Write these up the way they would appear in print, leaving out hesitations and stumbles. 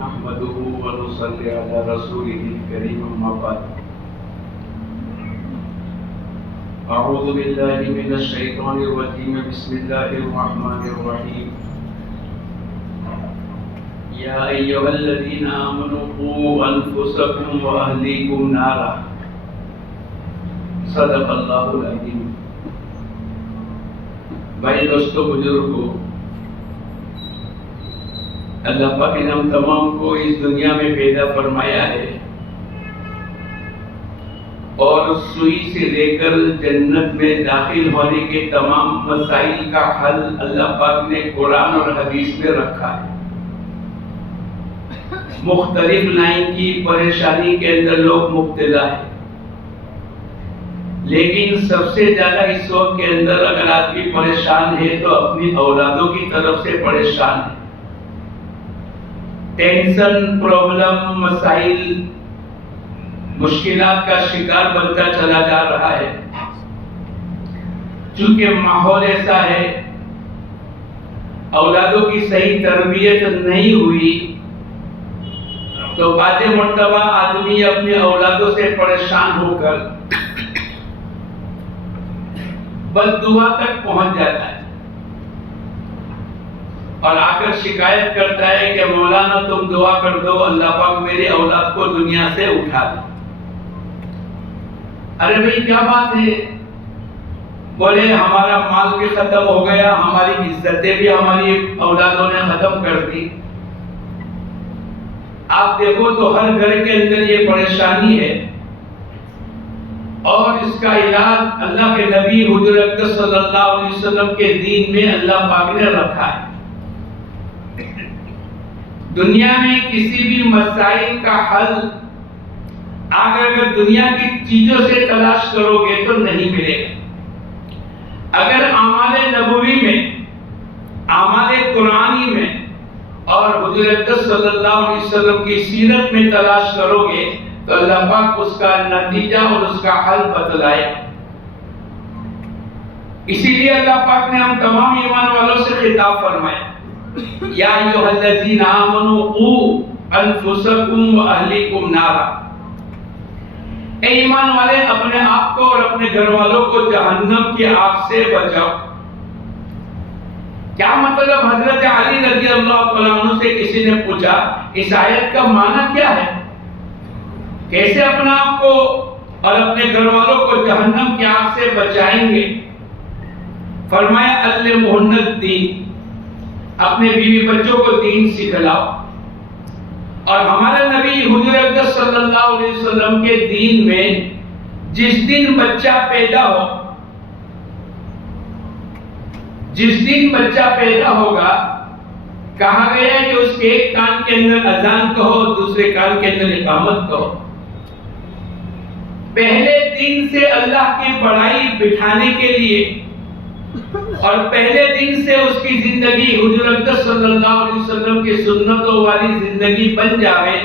نحمده ونصلي على رسوله الكريم أما بعد أعوذ بالله من الشيطان الرجيم بسم الله الرحمن الرحيم يا أيها الذين آمنوا قوا أنفسكم وأهليكم نارا صدق اللہ العظیم. بھائی دوستو بزرگو، اللہ پاک نے ہم تمام کو اس دنیا میں پیدا فرمایا ہے اور سوئی سے لے کر جنت میں داخل ہونے کے تمام مسائل کا حل اللہ پاک نے قرآن اور حدیث میں رکھا ہے. مختلف لائن کی پریشانی کے اندر لوگ مبتلا ہیں، لیکن سب سے زیادہ اس وقت کے اندر اگر آدمی پریشان ہے تو اپنی اولادوں کی طرف سے پریشان ہے. ٹینشن، پرابلم، مسائل، مشکلات کا شکار بنتا چلا جا رہا ہے. چونکہ ماحول ایسا ہے، اولادوں کی صحیح تربیت نہیں ہوئی تو بعض مرتبہ آدمی اپنے اولادوں سے پریشان ہو کر بد دعا تک پہنچ جاتا ہے اور آ کر شکایت کرتا ہے کہ مولانا تم دعا کر دو اللہ پاک میرے اولاد کو دنیا سے اٹھا دے. ارے بھائی کیا بات ہے؟ بولے ہمارا مال بھی ختم ہو گیا، ہماری عزتیں بھی ہماری اولادوں نے ختم کر دی. آپ دیکھو تو ہر گھر کے اندر یہ پریشانی ہے اور اس کا علاج اللہ کے نبی حضور اقدس صلی اللہ علیہ وسلم کے دین میں اللہ پاک نے رکھا ہے. دنیا میں کسی بھی مسائل کا حل اگر دنیا کی چیزوں سے تلاش کرو گے تو نہیں ملے گا. اگر اعمال نبوی میں، اعمال قرآنی میں اور حضور اقدس صلی اللہ علیہ وسلم کی سیرت میں تلاش کرو گے تو اللہ پاک اس کا نتیجہ اور اس کا حل بتلائے. اسی لیے اللہ پاک نے ہم تمام ایمان والوں سے خطاب فرمایا، یا ایھا الذین آمنوا قوا انفسکم واہلیکم نارا. اے ایمان والے، اپنے آپ کو اور اپنے گھر والوں کو جہنم کی آگ سے بچاؤ. کیا مطلب؟ حضرت علی رضی اللہ تعالیٰ عنہ سے کسی نے پوچھا اس آیت کا معنی کیا ہے؟ کیسے اپنا آپ کو اور اپنے گھر والوں کو جہنم کی آگ سے بچائیں گے؟ فرمایا علمہن الدین، اپنے بیوی بچوں کو دین سکھلاؤ. اور ہمارے نبی حضور اقدس صلی اللہ علیہ وسلم کے دین میں جس دن بچہ پیدا ہو، جس دن بچہ پیدا ہوگا، کہا گیا ہے کہ اس کے ایک کان کے اندر اذان کہو، دوسرے کان کے اندر اقامت کہو. پہلے دن سے اللہ کی بڑائی بٹھانے کے لیے اور پہلے دن سے اس کی زندگی حضور اقدس صلی اللہ علیہ وسلم کی سنتوں والی زندگی بن جائے.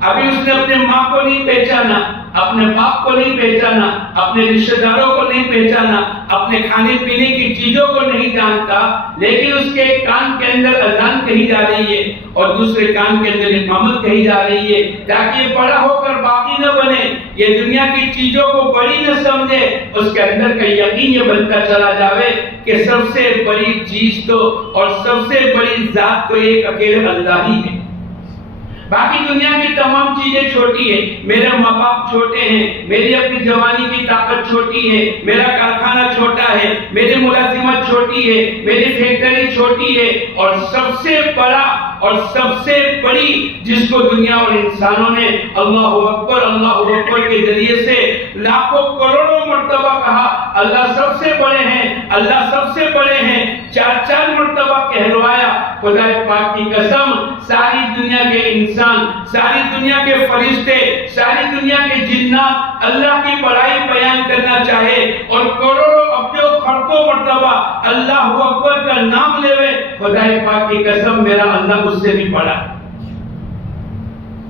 ابھی اس نے اپنے ماں کو نہیں پہچانا، اپنے باپ کو نہیں پہچانا، اپنے رشتہ داروں کو نہیں پہچانا، اپنے کھانے پینے کی چیزوں کو نہیں جانتا، لیکن اس کے ایک کان کے اندر اذان کہی جا رہی ہے اور دوسرے کان کے اندر اقامت کہی جا رہی ہے، تاکہ یہ بڑا ہو کر باقی نہ بنے، یہ دنیا کی چیزوں کو بڑی نہ سمجھے، اس کے اندر کا یقین یہ بنتا چلا جاوے کہ سب سے بڑی چیز تو اور سب سے بڑی ذات تو ایک اکیلے اللہ ہی ہے. باقی دنیا کی تمام چیزیں چھوٹی ہیں، میرے ماں باپ چھوٹے ہیں، میری اپنی جوانی کی طاقت چھوٹی ہے، میرا کارخانہ چھوٹا ہے، میری ملازمت چھوٹی ہے، میری فیکٹری چھوٹی ہے، اور سب سے بڑا اور سب سے بڑی جس کو دنیا اور انسانوں نے اللہ اکبر کے ذریعے سے لاکھوں کروڑوں مرتبہ کہا اللہ سب سے بڑے ہیں، اللہ سب سے بڑے ہیں، چار مرتبہ کہلوایا. خدا پاک کی قسم، ساری دنیا کے انسان، ساری دنیا کے فرشتے، ساری دنیا کے جنات اللہ کی بڑائی بیان کرنا چاہے اور کروڑوں ابدوں خرقوں مرتبہ اللہ اکبر کا نام لیوے، خدا پاک کی قسم میرا اللہ اس سے بھی بڑا.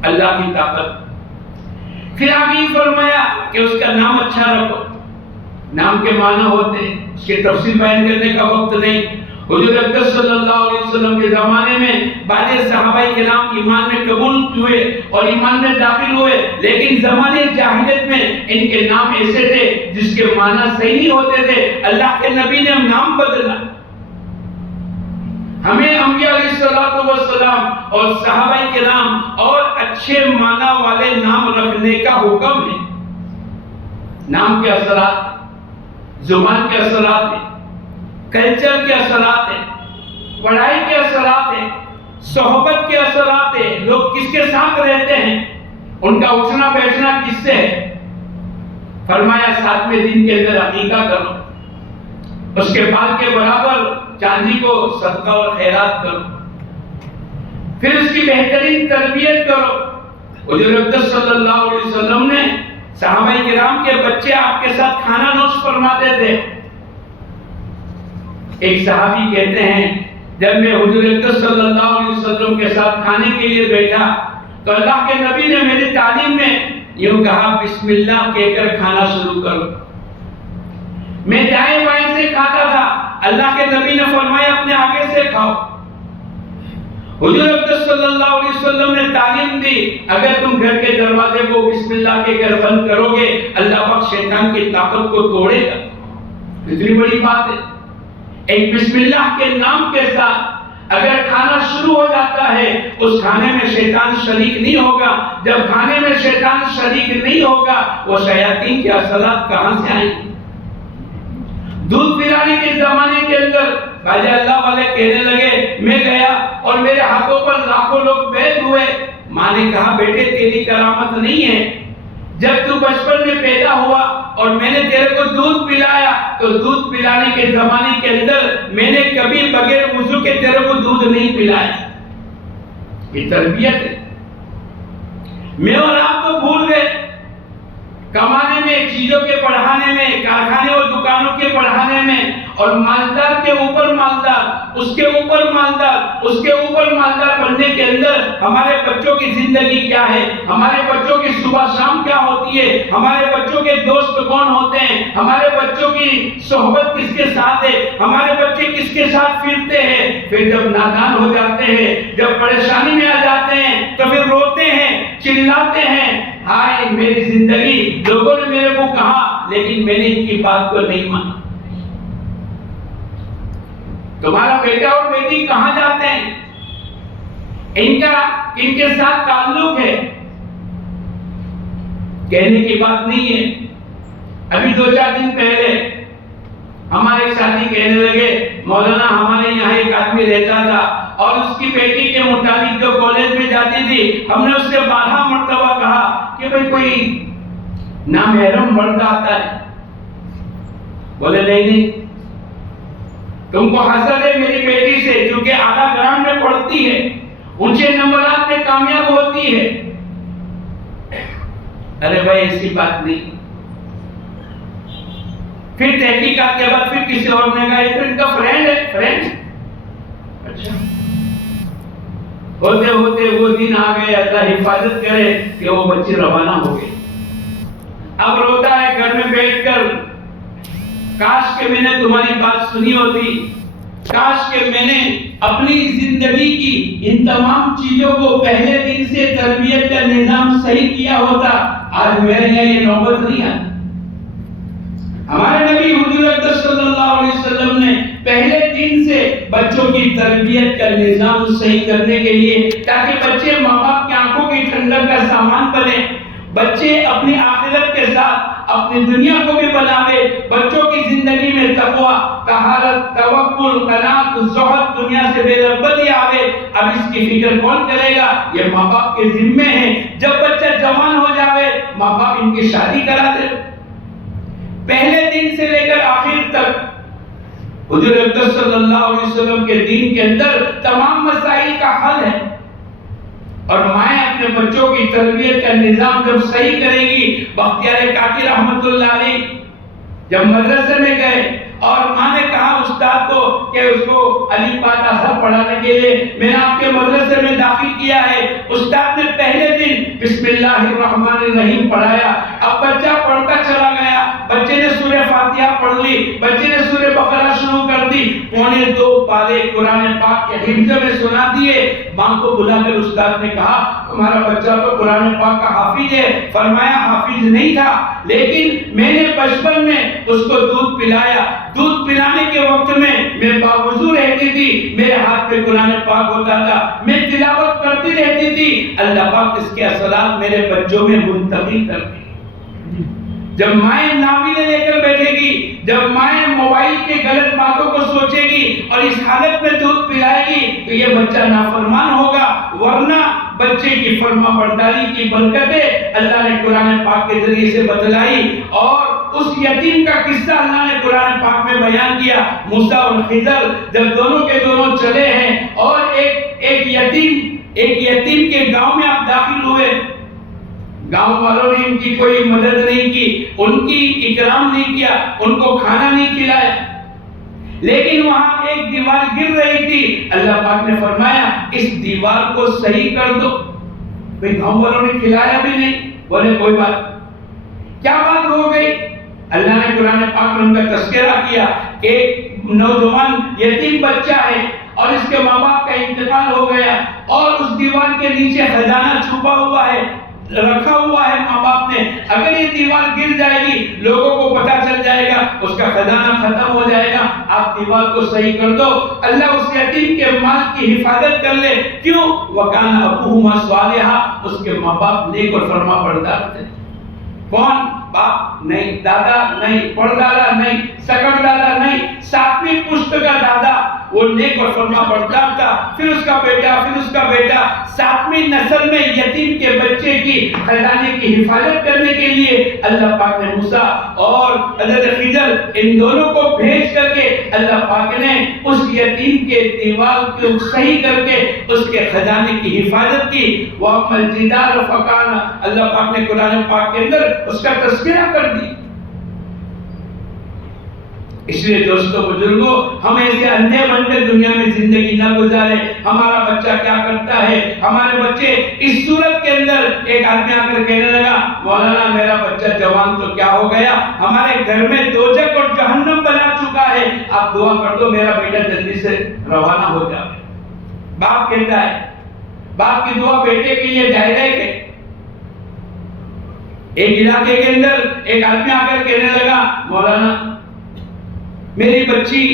اللہ کی طاقت. پھر آگے فرمایا کہ اس کا نام اچھا رکھو. نام کے معنی ہوتے ہیں، اس کی تفصیل بیان کرنے کا وقت نہیں. حضور اقدس صلی اللہ علیہ وسلم کے زمانے میں بعض صحابہ کرام ایمان میں قبول ہوئے اور ایمان میں داخل ہوئے، لیکن زمانے جاہلیت میں ان کے نام ایسے تھے جس کے معنی صحیح نہیں ہوتے تھے، اللہ کے نبی نے نام بدلا۔ ہمیں انبیاء علیہ الصلوۃ والسلام اور صحابہ کرام اور اچھے معنی والے نام رکھنے کا حکم ہے۔ نام کے اثرات زبان کے اثرات ہیں، کلچر کے اثرات ہیں، پڑھائی کے اثرات ہیں، صحبت کے اثرات ہیں، لوگ کس کے ساتھ رہتے ہیں، ان کا اٹھنا بیٹھنا کس سے ہے۔ فرمایا 7ویں دن کے اندر عقیقہ کرو، اس کے بعد کے برابر چاندی کو صدقہ اور خیرات کرو، پھر اس کی بہترین تربیت کرو۔ حضور اقدس صلی اللہ علیہ وسلم نے صحابہ کرام کے بچے آپ کے ساتھ کھانا نوش فرماتے تھے۔ ایک صحابی کہتے ہیں جب میں حضور اقدس صلی اللہ علیہ وسلم کے ساتھ کھانے کے لیے بیٹھا تو اللہ کے نبی نے میری تعلیم میں یوں کہا بسم اللہ کہہ کر کھانا شروع کرو۔ میں دائیں بائیں سے کھاتا تھا، اللہ کے نبی نے فرمایا اپنے آگے سے کھاؤ۔ حضور اقدس صلی اللہ علیہ وسلم نے تعلیم دی اگر تم گھر کے دروازے کو بسم اللہ کہہ کر بند کرو گے اللہ پاک شیطان کی طاقت کو توڑے گا۔ اتنی بڑی بات ہے، ایک بسم اللہ کے نام کے ساتھ اگر کھانا شروع ہو جاتا ہے اس کھانے میں شیطان شریک نہیں ہوگا۔ جب کھانے میں شیطان شریک نہیں ہوگا وہ شیاطین کے اثرات کہاں سے آئیں گے؟ دودھ پلانے کے زمانے کے اندر باجی اللہ والے کہنے لگے، میں گیا اور میرے ہاتھوں پر لاکھوں لوگ بیٹھ ہوئے۔ ماں نے کہا بیٹے تیری کرامت نہیں ہے، جب تو بچپن میں پیدا ہوا اور میں نے تیرے کو دودھ پلایا تو دودھ پلانے کے زمانے کے اندر میں نے کبھی بغیر وضو کے تیرے کو دودھ نہیں پلایا۔ یہ تربیت ہے۔ میں اور آپ تو بھول گئے، کمانے میں، چیزوں کے بڑھانے میں، کارخانے اور دکانوں کے بڑھانے میں، اور مالدار کے اوپر مالدار، اس کے اوپر مالدار، اس کے اوپر مالدار بننے کے اندر ہمارے بچوں کی زندگی کیا ہے، ہمارے بچوں کی صبح شام کیا ہوتی ہے، ہمارے بچوں کے دوست کون ہوتے ہیں، ہمارے بچوں کی صحبت کس کے ساتھ ہے، ہمارے بچے کس کے ساتھ پھرتے ہیں۔ پھر جب نادان ہو جاتے ہیں، جب پریشانی میں آ جاتے ہیں تو پھر روتے ہیں، چلاتے ہیں، ہائے میری زندگی، لوگوں نے میرے کو کہا لیکن میں نے ان کی بات کو نہیں مانا۔ تمہارا بیٹا اور بیٹی کہاں جاتے ہیں، ان کے ساتھ تعلق ہے، کہنے کی بات نہیں ہے۔ ابھی 2-4 دن پہلے ہمارے ایک ساتھی کہنے لگے مولانا ہمارے یہاں ایک آدمی رہتا تھا اور اس کی بیٹی کے متعلق جو کالج میں جاتی تھی ہم نے اس سے 12 مرتبہ کہا کہ بھئی کوئی نامحرم مرد آتا ہے، بولے نہیں تم کو حسد ہے میری بیٹی سے کیونکہ اعلیٰ گرام میں پڑھتی ہے، اونچے نمبرات میں کامیاب ہوتی ہے۔ ارے بھائی ایسی بات نہیں۔ پھر تحقیقات کے بعد پھر کسی اور نے کہا یہ تو ان کا فرینڈ ہے، فرینڈ۔ اچھا ہوتے ہوتے وہ دن آ گئے، اللہ حفاظت کرے کہ وہ بچے روانہ ہو گئے۔ اب روتا ہے گھر میں بیٹھ کر، کاش کہ میں نے تمہاری بات سنی ہوتی، کاش کہ میں نے اپنی زندگی کی ان تمام چیزوں کو پہلے دن سے تربیت کا نظام صحیح کیا ہوتا، آج میرے یہاں یہ نوبت نہیں آتی۔ ہمارے نبی حضور اقدس صلی اللہ علیہ وسلم نے پہلے دن سے بچوں کی تربیت کا نظام صحیح کرنے کے لیے تاکہ بچے ماں باپ کی آنکھوں کی ٹھنڈک کا سامان بنے، بچے اپنی آخرت کے ساتھ اپنی دنیا کو بھی بناوے، بچوں کی زندگی میں تقوی، طہارت، توکل، قناعت، زہد، دنیا سے بے رغبتی آوے۔ اب اس کی فکر کون کرے گا؟ یہ ماں باپ کے ذمے ہے۔ جب بچہ جوان ہو جاوے ماں باپ ان کی شادی کرا دے۔ پہلے دن سے لے کر آخر تک حضور اقدس صلی اللہ علیہ وسلم کے دین کے اندر تمام مسائل کا حل ہے، اور مائیں اپنے بچوں کی تربیت کا نظام جب صحیح کرے گی۔ بختیار کاکی رحمت اللہ علیہ جب مدرسے میں گئے اور ماں نے کہا استاد کو کہ اس کو علی پاتا سب پڑھانے کے لیے میں نے آپ کے مدرسے میں داخل کیا ہے، استاد نے پہلے دن بسم اللہ الرحمن الرحیم پڑھایا۔ اب بچہ پڑھتا چلا گیا، بچے نے سورہ فاتحہ پڑھ لی، بچے نے سورہ بقرہ شروع کر دی، 2.25 پارے قرآن پاک کے حفظ میں سنا دیے۔ ماں کو بلا کر استاد نے کہا تمہارا بچہ تو قرآن پاک کا حافظ ہے۔ فرمایا حافظ نہیں تھا، لیکن میں نے بچپن میں اس کو دودھ پلایا، دودھ پلانے کے وقت میں باوضو رہتی تھی، میرے ہاتھ پہ قرآن پاک ہوتا تھا، میں تلاوت کرتی رہتی تھی، اللہ پاک اس کے اثرات میرے بچوں میں منتقل کر دی۔ جب مائیں ناولیں لے کر بیٹھے گی، جب مائیں موبائل کے غلط باتوں کو سوچے گی اور اس حالت میں دودھ پلائے گی تو یہ بچہ نافرمان ہوگا، ورنہ بچے کی فرما برداری کی برکتیں اللہ نے قرآن پاک کے ذریعے سے بتلائی۔ اور اس یتیم کا قصہ اللہ نے قرآن پاک میں بیان کیا، موسیٰ اور خضر جب دونوں کے دونوں چلے ہیں اور ایک یتیم کے گاؤں میں آپ داخل ہوئے، گاؤں والوں نے ان کی کوئی مدد نہیں کی، ان کی اکرام نہیں کیا، ان کو کھانا نہیں کھلایا، لیکن وہاں ایک دیوار گر رہی تھی، اللہ پاک نے فرمایا اس دیوار کو صحیح کر دو۔ بھئی گاؤں والوں نے کھلایا بھی نہیں، بولے کوئی بات، کیا بات ہو گئی؟ اللہ نے قرآن پاک میں ان کا تذکرہ کیا کہ ایک نوجوان یتیم بچہ ہے اور اس کے ماں باپ کا انتقال ہو گیا اور اس دیوار کے نیچے خزانہ چھپا ہوا ہے، رکھا ہوا ہے ماں باپ نے، اگر یہ دیوار گر جائے گی لوگوں کو پتہ چل جائے گا، اس کا خزانہ ختم ہو جائے گا، آپ دیوار کو صحیح کر دو۔ اللہ اس یتیم کے مال کی حفاظت کر لے، کیوں؟ وَكَانَ أَبُوهُمَا صَالِحًا، اس کے ماں باپ نیک اور فرما بردار تھے۔ کون؟ باپ نہیں، دادا نہیں، پردادا نہیں، سکر دادا نہیں، 7ویں پشت کا دادا وہ نیک اور فرما بردار تھا، پھر اس کا بیٹا، پھر اس کا بیٹا، 7ویں نسل میں یتیم کے بچے کی خزانے کی حفاظت کرنے کے لیے اللہ پاک نے موسیٰ اور حضرت خضر ان دونوں کو بھیج کر کے اللہ پاک نے اس یتیم کے دیوار کو صحیح کر کے اس کے خزانے کی حفاظت کی۔ وَأَمَّا الْجِدَارُ فَكَانَ، اللہ پاک نے قرآن پاک کے اندر اس کا تذکرہ کر دی۔ اس لیے دوستو بزرگوں، ہم ایسے اندھے بن کر دنیا میں زندگی نہ گزارے۔ ہمارا بچہ کیا کرتا ہے؟ ہمارے بچے اس صورت کے اندر، ایک آدمی آ کر کہنے لگا مولانا میرا بچہ جوان تو کیا ہو گیا، ہمارے گھر میں دوزخ اور جہنم بنا چکا ہے، آپ دعا کر دو میرا بیٹا جلدی سے روانہ ہو جائے۔ باپ کہتا ہے، باپ کی دعا بیٹے کے لیے ڈائریکٹ ہے۔ ایک علاقے کے اندر ایک آدمی آ کر کہنے لگا مولانا میری بچی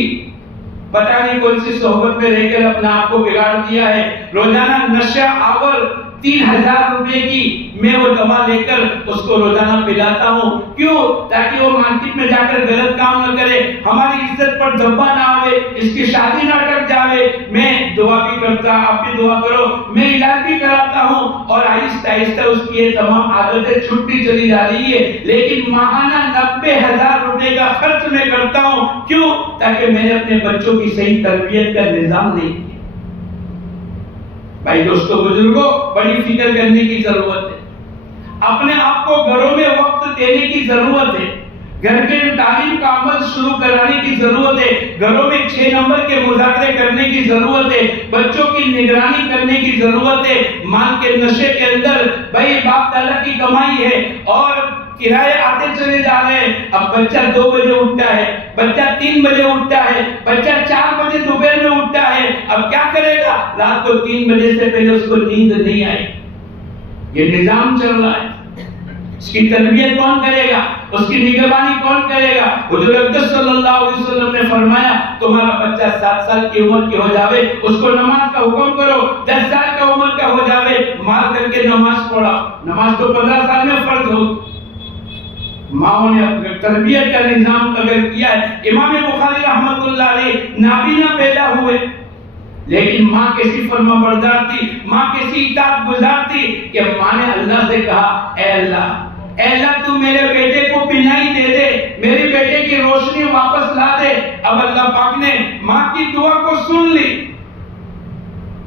پتہ نہیں کون سی صحبت میں رہ کر اپنا آپ کو بگاڑ دیا ہے، روزانہ نشہ آور 3000 روپے کی میں وہ دوا لے کر اس کو روزانہ پلاتا ہوں، کیوں؟ تاکہ وہ مارکیٹ میں جا کر غلط کام نہ کرے، ہماری عزت پر دھبا نہ آوے، اس کی شادی نہ اٹک جاوے۔ میں دعا بھی کرتا، آپ بھی دعا کرو، میں علاج بھی کراتا ہوں اور آہستہ آہستہ اس کی یہ تمام عادتیں چھٹتی چلی جا رہی ہے، لیکن ماہانہ 90,000 روپے کا خرچ میں کرتا ہوں، کیوں؟ تاکہ میں نے اپنے بچوں کی صحیح تربیت کا نظام نہیں کیا۔ بھائی دوستو بزرگوں، بڑی فکر کرنے کی ضرورت ہے، اپنے آپ کو گھروں میں وقت دینے کی ضرورت ہے، گھر کے تعلیم کا عمل شروع کرانے کی ضرورت ہے، گھروں میں 6 نمبر کے مذاکرے کرنے کی ضرورت ہے، بچوں کی نگرانی کرنے کی ضرورت ہے۔ مال کے نشے کے اندر بھائی باپ دادا کی کمائی ہے اور کرائے آتے چلے جا رہے ہیں، اب بچہ 2 بجے اٹھتا ہے، بچہ 3 بجے اٹھتا ہے، بچہ 4 بجے دوپہر میں اٹھتا ہے، اب کیا کرے گا؟ رات کو 3 بجے سے پہلے اس کو نیند نہیں آئے، یہ نظام چل رہا ہے، اس کی تربیت کون کرے گا؟ اس کی نگرانی کون کرے گا؟ حضور اقدس صلی اللہ علیہ وسلم نے فرمایا تمہارا بچہ 7 سال کی عمر کی ہو جاوے اس کو نماز کا حکم کرو، 10 سال کا عمر کا ہو جاوے مار کر کے نماز پڑھا، نماز تو 15 سال میں فرض ہو۔ ماں نے تربیت کا نظام اگر کیا ہے، امام بخاری رحمۃ اللہ علیہ نابینا پیدا ہوئے لیکن ماں کیسی فرما بردار تھی، ماں کیسی اطاعت گزار تھی کہ ماں نے اللہ سے کہا اے اللہ تو میرے بیٹے کو بینائی دے دے، میرے بیٹے کی روشنی واپس لا دے۔ اب اللہ پاک نے ماں کی دعا کو سن لی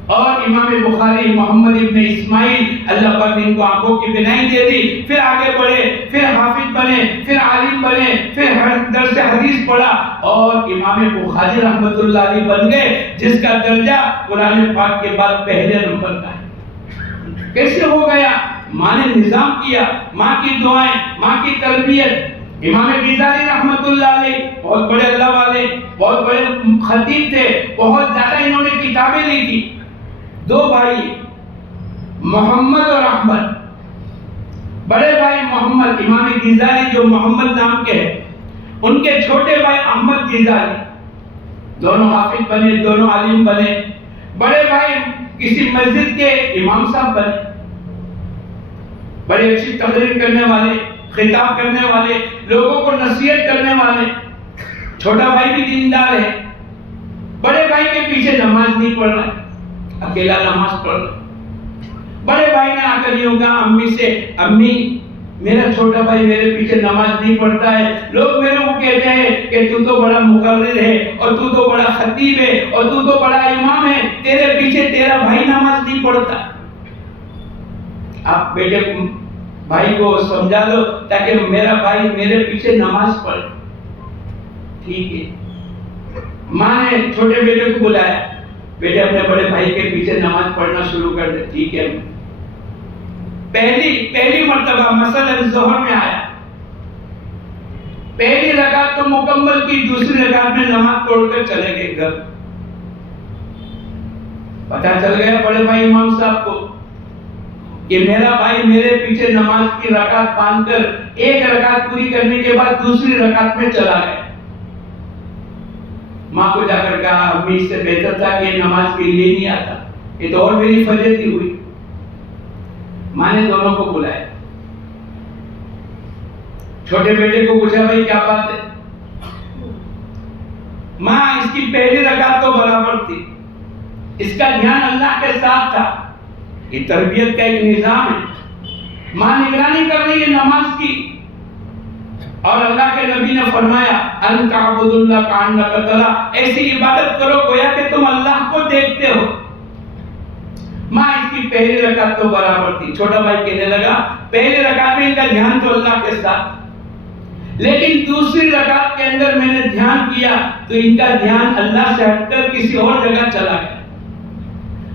اور امام بخاری محمد ابن اسماعیل اللہ پاک نے ان کو آنکھوں کی بینائی دے دی، پھر آگے بڑھے، پھر حافظ بنے، پھر عالم بنے، پھر درس حدیث پڑھا اور امام بخاری رحمت اللہ علیہ بن گئے جس کا درجہ قرآن پاک کے بعد پہلے نمبر کا ہے۔ کیسے ہو گیا؟ ماں نے نظام کیا، ماں کی دعائیں، ماں کی تربیت۔ امام غزالی رحمت اللہ علیہ بہت بڑے اللہ والے، بہت بڑے خطیب تھے، بہت زیادہ انہوں نے کتابیں لکھی. دو بھائی محمد اور احمد. بڑے بھائی محمد امام غزالی جو محمد نام کے ہیں، ان کے چھوٹے بھائی احمد غزالی، دونوں حافظ بنے، دونوں عالم بنے. بڑے بھائی کسی مسجد کے امام صاحب بنے، بڑے اچھی تقریر کرنے والے، خطاب کرنے والے، لوگوں کو نصیحت کرنے والے. چھوٹا بھائی بھی دیندار ہے. بڑے بھائی کے پیچھے نماز نہیں پڑھ رہا، اکیلا نماز پڑھ رہا. بڑے بھائی نے آ کر یوں کہا امی سے، امی میرا چھوٹا بھائی میرے پیچھے نماز نہیں پڑھتا ہے، لوگ میرے کو کہتے ہیں کہ تو تو بڑا مقرر ہے، اور تو تو بڑا خطیب ہے، اور تو تو بڑا امام ہے، تیرے پیچھے تیرا بھائی نماز نہیں پڑھتا. آپ بیٹے بھائی کو سمجھا دو تاکہ میرا بھائی میرے پیچھے نماز پڑھے. ٹھیک ہے. ماں نے چھوٹے بیٹے کو بلایا، بیٹے اپنے بڑے بھائی کے پیچھے نماز پڑھنا شروع کر دے. ٹھیک ہے. پہلی مرتبہ مثلا ظہر میں آیا، پہلی رکعت تو مکمل کی، دوسری رکعت میں نماز توڑ کر چلے گئے گھر. پتہ چل گیا بڑے بھائی امام صاحب کو کہ میرا بھائی میرے پیچھے نماز کی رکعت باندھ کر ایک رکعت پوری کرنے کے بعد دوسری رکعت میں چلا گیا. ماں کو جا کر کہا امی اس سے بہتر تھا کہ نماز کے لیے نہیں آتا، یہ تو اور میری فضیلت ہوئی. ماں نے دونوں کو بلایا، چھوٹے بیٹے کو پوچھا بھائی کیا بات ہے؟ ماں اس کی پہلی رکعت تو برابر تھی، اس کا دھیان اللہ کے ساتھ تھا. یہ تربیت کا ایک نظام ہے. ماں نگرانی کر رہی ہے نماز کی، اور اللہ کے نبی نے فرمایا ان تعبدوا اللہ کانک تراہ، ایسی عبادت کرو گویا کہ تم اللہ کو دیکھتے ہو. ماں اس کی پہلی رکعت تو برابر تھی. چھوٹا بھائی کہنے لگا پہلی رکعت میں ان کا دھیان تو اللہ کے ساتھ، لیکن دوسری رکعت کے اندر میں نے دھیان کیا تو ان کا دھیان اللہ سے ہٹ کر کسی اور جگہ چلا گیا.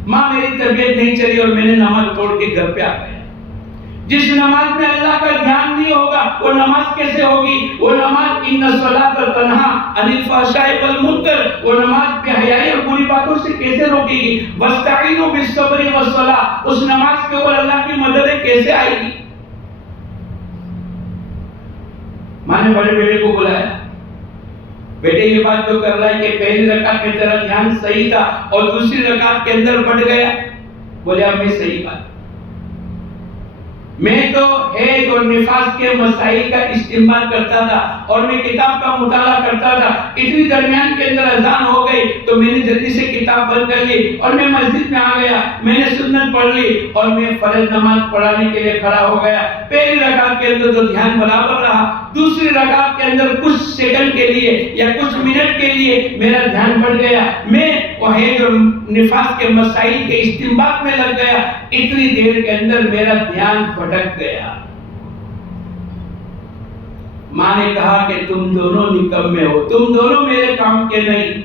ماں میری طبیعت نہیں چلی اور میں نے نماز توڑ کے گھر پہ آ گیا. جس نماز میں اللہ کا دھیان نہیں ہوگا وہ نماز کیسے ہوگی؟ وہ نماز ان الصلاۃ تنہا عن الفحشاء والمنکر، وہ نماز بے حیائی اور بری باتوں سے کیسے روکے گی؟ واستعینوا بالصبر والصلاۃ، اس نماز کے اوپر اللہ کی مدد کیسے آئے گی؟ ماں نے بڑے بیٹے کو بلایا، بیٹے یہ بات جو کر رہا ہے کہ پہلی رکعت میں تیرا دھیان صحیح تھا اور دوسری رکعت کے اندر بڑھ گیا. بولے امی صحیح بات، میں تو حیض اور نفاس کے مسائل کا استعمال کرتا تھا اور میں کتاب کا مطالعہ کرتا تھا. اتنی درمیان کے اندر اذان ہو گئی تو میں نے جلدی سے کتاب بند کر لی اور میں مسجد میں آ گیا. میں نے سنت پڑھ لی اور میں فرض نماز پڑھانے کے لیے کھڑا ہو گیا. پہلی رکعت کے اندر تو دھیان برابر رہا، دوسری رکعت کے اندر کچھ سیکنڈ کے لیے یا کچھ منٹ کے لیے میرا دھیان بڑھ گیا. میں وہ حیض اور نفاس کے مسائل کے استنباط میں لگ گیا. اتنی دیر کے اندر میرا دھیان بھٹک گیا. ماں نے کہا کہ تم دونوں نکمے ہو، تم دونوں میرے کام کے نہیں.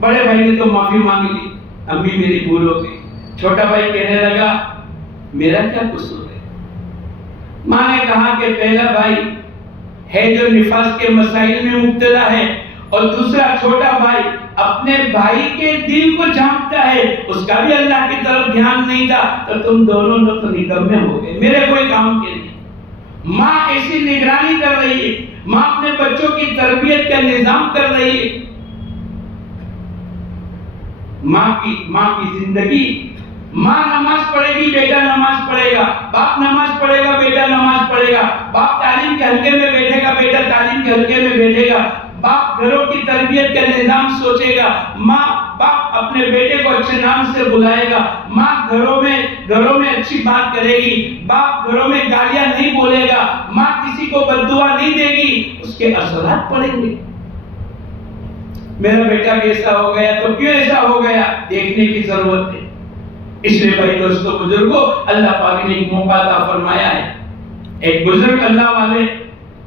بڑے بھائی نے تو معافی مانگ لی، امی میری بھول ہو گئی. چھوٹا بھائی کہنے لگا میرا کیا قصور ہے؟ ماں نے کہا کہ پہلا بھائی حیض اور نفاس کے مسائل میں مبتلا ہے اور دوسرا چھوٹا بھائی اپنے بھائی کے دل کو جانتا ہے، اس کا بھی اللہ کی طرف دھیان نہیں تھا، تو تم دونوں تو نکمے ہو گئے، میرے کوئی کام کے نہیں. ماں ایسی نگرانی کر رہی ہے، ماں اپنے بچوں کی تربیت کا نظام کر رہی ہے. ماں کی زندگی، ماں نماز پڑھے گی بیٹا نماز پڑھے گا، باپ نماز پڑھے گا بیٹا نماز پڑھے گا، باپ تعلیم کے حلقے میں بیٹھے گا بیٹا تعلیم کے حلقے میں بیٹھے گا، باپ گھروں کی تربیت کا نظام سوچے گا، ماں باپ اپنے بیٹے کو اچھے نام سے بلائے گا، ماں گھروں میں اچھی بات کرے گی، باپ گھروں میں گالیاں نہیں بولے گا، ماں کسی کو بد دعا نہیں دے گی. اس کے اثرات پڑیں گے. میرا بیٹا بھی ایسا ہو گیا تو کیوں ایسا ہو گیا؟ دیکھنے کی ضرورت ہے. اس لیے بھائی دوستو بزرگوں، اللہ پاک نے ایک موقع عطا فرمایا ہے. ایک بزرگ اللہ والے،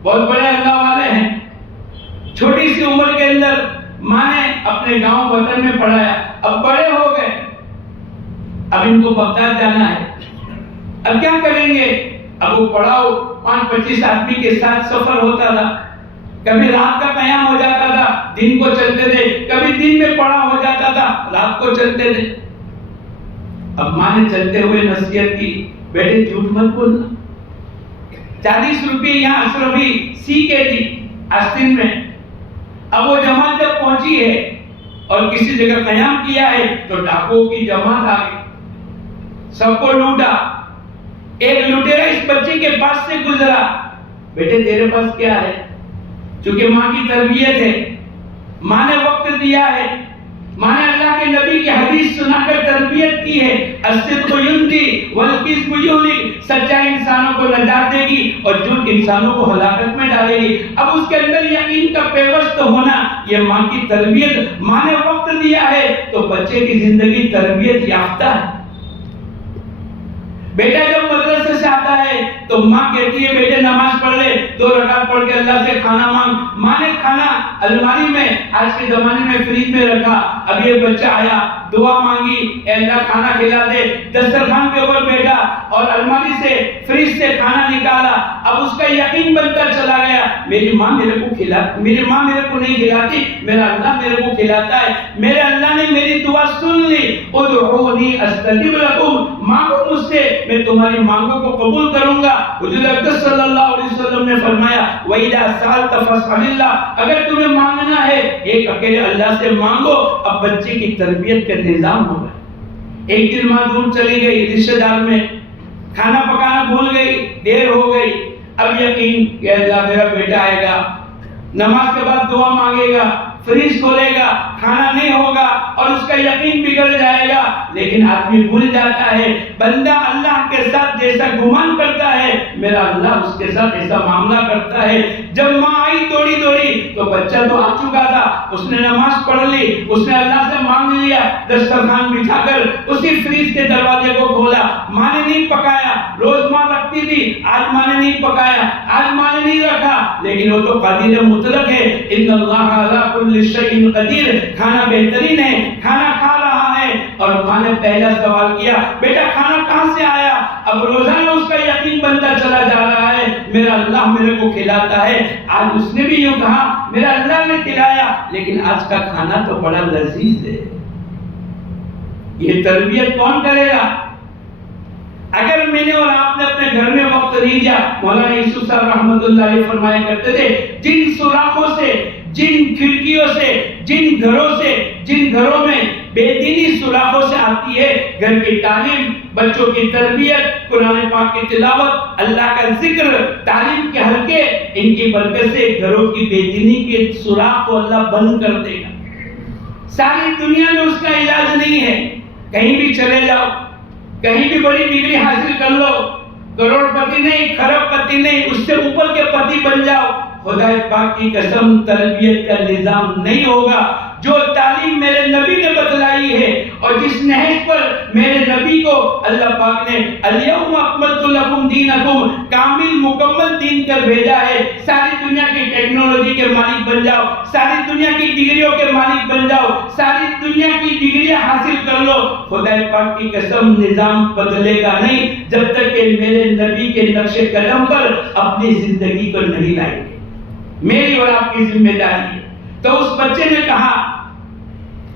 بہت بڑے اللہ والے ہیں، چھوٹی سی عمر کے اندر ماں نے اپنے گاؤں وطن میں پڑھایا. اب بڑے ہو گئے، اب ان کو بغداد جانا ہے. اب کیا کریں گے؟ اب وہ پڑاؤ 5-25 آدمی کے ساتھ سفر ہوتا تھا، کبھی رات کا قیام ہو جاتا تھا، دن کو چلتے تھے، کبھی دن میں پڑا ہو جاتا تھا، رات کو چلتے تھے۔ اب ماں نے چلتے ہوئے نصیحت کی، بیٹے جھوٹ مت بولنا، 40 روپے یہاں اشرفی سی کے دی آستین میں۔ اب وہ جماعت جب پہنچی ہے اور کسی جگہ قیام کیا ہے تو ڈاکوؤں کی جماعت آ گئی، سب کو لوٹا۔ ایک لٹیرا اس بچے کے پاس سے گزرا، بیٹے تیرے پاس کیا ہے؟ چونکہ ماں کی تربیت ہے، ماں نے وقت دیا ہے، ماں نے اللہ کے نبی کی حدیث سنا کر تربیت کی ہے، الصدق ینجی والکذب یہلک، سچائی انسانوں کو نجات دے گی اور جھوٹ انسانوں کو ہلاکت میں ڈالے گی۔ اب اس کے اندر یقین کا پیوست ہونا، یہ ماں کی تربیت، ماں نے وقت دیا ہے تو بچے کی زندگی تربیت یافتہ ہے۔ بیٹا جب مدرسے سے آتا ہے تو ماں کہتی ہے بیٹے نماز پڑھ لے، 2 رکعت پڑھ کے اللہ سے کھانا مانگ۔ ماں نے کھانا الماری میں، آج کے زمانے میں فریج میں رکھا، اب یہ بچہ آیا، دعا مانگی، اے اللہ کھانا کھلا دے، دسترخوان کے اوپر بیٹھا اور الماری سے فریج سے کھانا نکالا۔ اب اس کا یقین بنتا چلا گیا، میری ماں میرے کو نہیں کھلاتی، میرا اللہ میرے کو کھلاتا ہے، میرے اللہ نے میری دعا سن لی، ادعونی استجب لکم، مانگو مجھ سے میں تمہاری مانگوں کو قبول کروں گا۔ حضور اقدس صلی اللہ علیہ وسلم نے فرمایا وَإِذَا سَأَلْتَ فَاسْأَلِ اللَّهَ، اگر تمہیں مانگنا ہے ایک اکیلے اللہ سے مانگو۔ اب بچے کی تربیت کا نظام ہوگا۔ ایک دن ماں دور چلی گئی رشتہ دار میں، کھانا پکانا بھول گئی، دیر ہو گئی، اب یقین کہ اللہ میرا بیٹا آئے گا، نماز کے بعد دعا مانگے گا، فریج کھولے گا، کھانا نہیں ہوگا اور اس کا یقین بگڑ جائے گا۔ لیکن آدمی بھول جاتا ہے، بندہ اللہ کے ساتھ جیسا گمان کرتا ہے میرا اللہ اس کے ساتھ ایسا معاملہ کرتا ہے۔ جب ماں آئی دوڑی دوڑی تو بچہ تو آ چکا تھا، اس نے نماز پڑھ لی، اس نے اللہ سے مانگ لیا، دسترخوان بچھا کر اسی فریج کے دروازے کو کھولا۔ ماں نے نہیں پکایا، روز ماں رکھتی تھی، آج ماں نے نہیں پکایا، آج ماں نے نہیں رکھا، لیکن وہ تو قادر مطلق ہے، ان اللہ علی کل شیء قدیر، کھانا بہترین ہے، کھانا کھا رہا ہے۔ اور ماں نے پہلا سوال کیا بیٹا کھانا کہاں سے آیا؟ اب روزانہ اس کا یقین بنتا چلا جا رہا ہے میرا اللہ میرے کو کھلاتا ہے۔ آج اس نے بھی یوں کہا میرا اللہ نے کھلایا، لیکن آج کا کھانا تو بڑا لذیذ ہے۔ یہ تربیت کون کرے گا؟ اگر میں نے اور آپ نے اپنے گھر میں وقت نہیں دیا، مولانا یوسف صاحب رحمۃ اللہ علیہ فرمایا کرتے تھے جن سوراخوں سے، جن کھڑکیوں سے، جن گھروں میں بے دینی سوراخوں سے آتی ہے، گھر کی تعلیم، بچوں کی تربیت، قرآن پاک کی تلاوت، اللہ کا ذکر، تعلیم کے حلقے، ان کی برکت سے گھروں کی بے دینی کے سوراخ کو اللہ بند کر دے گا۔ ساری دنیا میں اس کا علاج نہیں ہے، کہیں بھی چلے جاؤ، کہیں بھی بڑی ڈگری حاصل کر لو، کروڑ پتی نہیں، کھرب پتی نہیں، اس سے اوپر کے پتی بن جاؤ، خدا پاک کی قسم تربیت کا نظام نہیں ہوگا۔ جو تعلیم میرے نبی نے بتلائی ہے اور جس نہج پر میرے نبی کو اللہ پاک نے الیوم اکملت لکم دینکم، کامل مکمل دین کر بھیجا ہے، ساری دنیا کی ٹیکنالوجی کے مالک بن جاؤ، ساری دنیا کی ڈگریوں کے مالک بن جاؤ، ساری دنیا کی ڈگریاں حاصل کر لو، خدا پاک کی قسم نظام بدلے گا نہیں جب تک کہ میرے نبی کے نقش قدم پر اپنی زندگی کو نہیں لائیں گے۔ میری اور آپ کی ذمہ داری ہے۔ تو اس بچے نے کہا،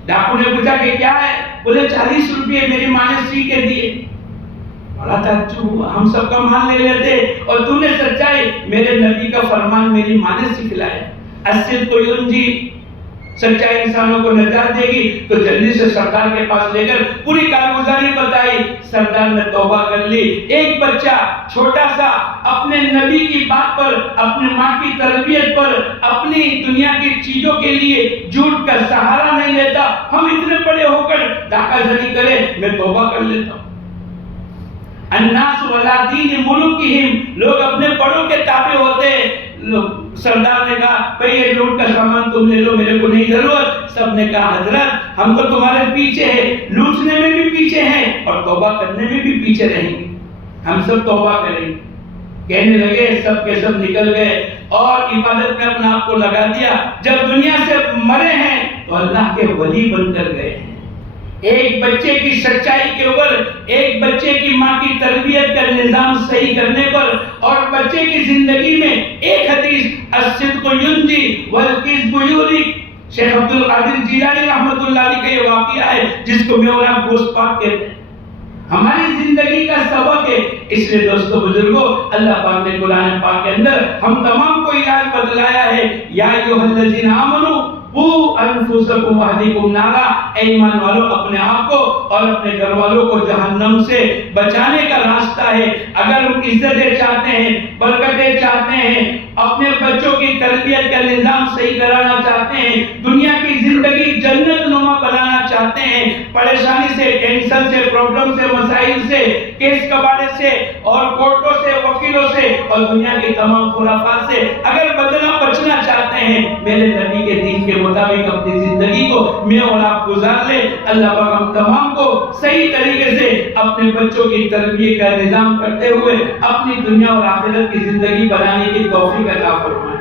ڈاکو نے پوچھا کہ کیا ہے؟ بولے 40 روپے میری ماں نے سی کے دیے۔ بڑا تعجب ہوا، ہم سب کا مال لے لیتے اور تو نے سچائی، میرے نبی کا فرمان میری ماں نے سکھلایا، الصدق ینجی، سچائی انسانوں کو نجات دے گی۔ تو جلدی سے سردار کے پاس لے کر پوری کارگزاری بتائی، سردار نے توبہ کر لی۔ ایک بچہ چھوٹا سا اپنے نبی کی بات پر، اپنے ماں کی تربیت پر، اپنی دنیا کی چیزوں کے لیے جھوٹ کا سہارا نہیں لیتا۔ ہم اتنے بڑے ہو کر ڈاکہ زنی کرے، میں توبہ کر لیتا ہوں۔ الناس ولا دین ملوکہم، لوگ اپنے بڑوں کے تابع ہوتے ہیں۔ سردار نے کہا بھئی یہ لوٹ کا سامان تم لے لو، میرے کو نہیں ضرورت۔ سب نے کہا حضرت ہم تو تمہارے پیچھے ہیں، لوٹنے میں بھی پیچھے ہیں اور توبہ کرنے میں بھی پیچھے رہیں گے، ہم سب توبہ کریں گے۔ کہنے لگے، سب کے سب نکل گئے اور عبادت میں اپنا آپ کو لگا دیا۔ جب دنیا سے مرے ہیں تو اللہ کے ولی بن کر گئے ہیں۔ ایک بچے کی سچائی کے اوپر، ایک بچے کی ماں کی تربیت کا نظام صحیح کرنے پر اور بچے کی زندگی میں ایک حدیث الصدق ینجی والکذب یہلک، شیخ عبد القادر جیلانی رحمۃ اللہ علیہ کا یہ واقعہ ہے جس کو میں اور آپ گوشت پاک کہتے ہیں، ہماری زندگی کا سبق ہے۔ اس لیے دوستو بزرگوں، اللہ پاک نے قرآن پاک کے اندر ہم تمام کو علاج بتلایا ہے، یا ایھا الذین آمنوا قوا انفسکم واہلیکم نارا، اے ایمان والو اپنے آپ کو اور اپنے گھر والوں کو جہنم سے بچانے کا راستہ ہے۔ اگر ہم عزتیں چاہتے ہیں، برکتیں چاہتے ہیں، اپنے بچوں کی تربیت کا نظام صحیح کرانا چاہتے ہیں، دنیا کی زندگی جنت نما بنانا چاہتے ہیں، پریشانی سے، ٹینشن سے، پرابلم سے، مسائل سے، کیس کباڑے سے اور کورٹوں سے، وکیلوں سے اور دنیا کی تمام خرافات سے اگر بچنا چاہتے ہیں، میرے نبی کے دین کے مطابق اپنی زندگی کو میں اور آپ گزار لیں۔ اللہ پاک ہم تمام کو صحیح طریقے سے اپنے بچوں کی تربیت کا نظام کرتے ہوئے اپنی دنیا اور آخرت کی زندگی بنانے کی توفیق عطا فرمائے۔